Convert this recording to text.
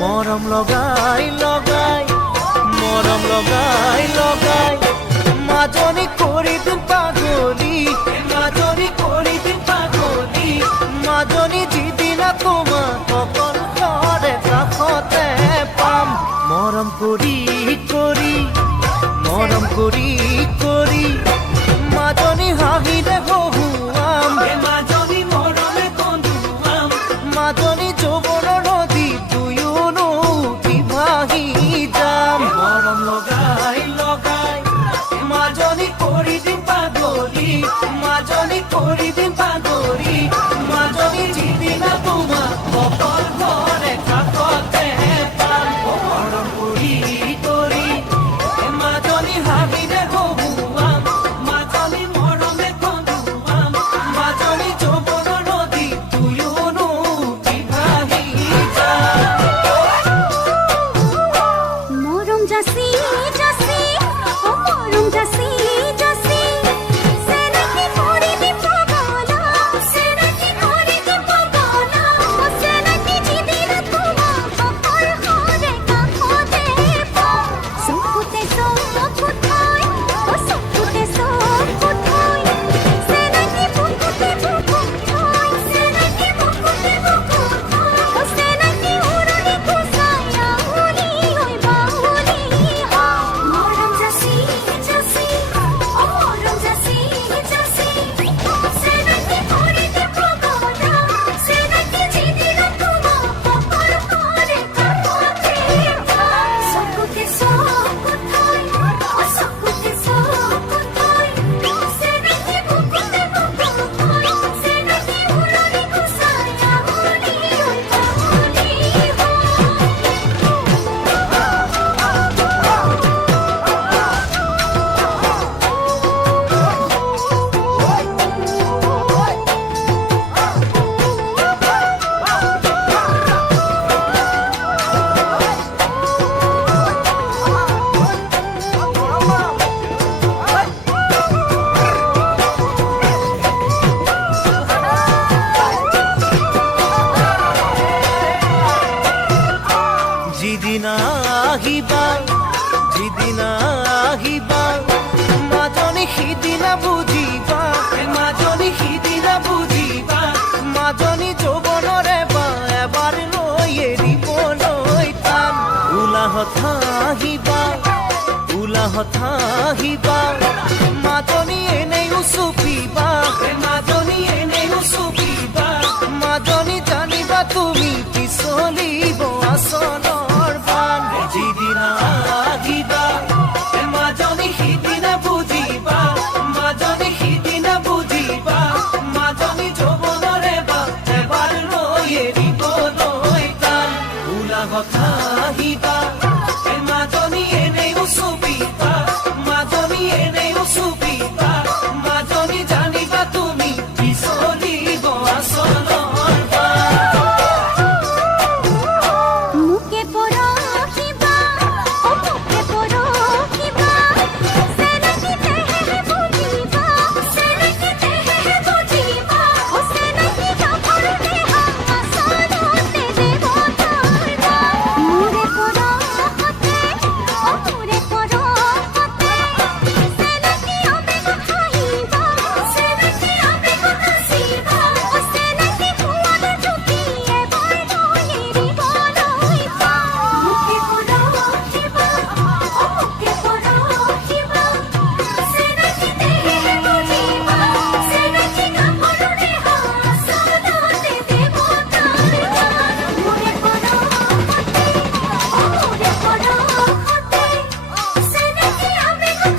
মৰম লগাই লগাই মৰম লগাই লগাই মাজনী কৰি দিম পাগলী মাজনী কৰি দিম পাগলী মাজনী যিদিনা তোমাক অকল ঘৰে কাষতে পাম মৰম কৰি কৰি মৰম কৰি কৰি মাজনী হাঁহিলে হহুৱাম মাজনী মৰমে কন্দুৱাম মাজনী যৌৱনৰ নদী মৰম লগাই লগাই মাজনী কৰি দিম পাগলী মাজনী কৰি দিম পাগলী মাজনী যিদিনা তোমাক অকল ঘৰে কাষতে পাম মৰম কৰি কৰি মাজনী হাঁহিলে হহুৱাম মাজনী মৰমে কন্দুৱাম মাজনী যৌৱনৰ নদী দুয়োনো ভাহি যাম Jasi, Jasi, oh morum Jasi, Jasi. Senaki kori di pagana, senaki kori di pagana. Oh senaki jidina tuma, bakar khore ka khode pa. Sukute sukuthoy, oh sukute sukuthoy. Senaki bukute bukuthoy, senaki bukute bukuthoy. Oh senaki urani kusaya uri hoy ba. যিদিনা আহিবা মাজনী সিদিনা বুজিবা মাজনী সিদিনা বুজিবা মাজনী যৌৱনৰে এবাৰ লৈ এৰিবলৈ টান উলাহত আহিবা মাজনী এনেও চুপিবা মাজনী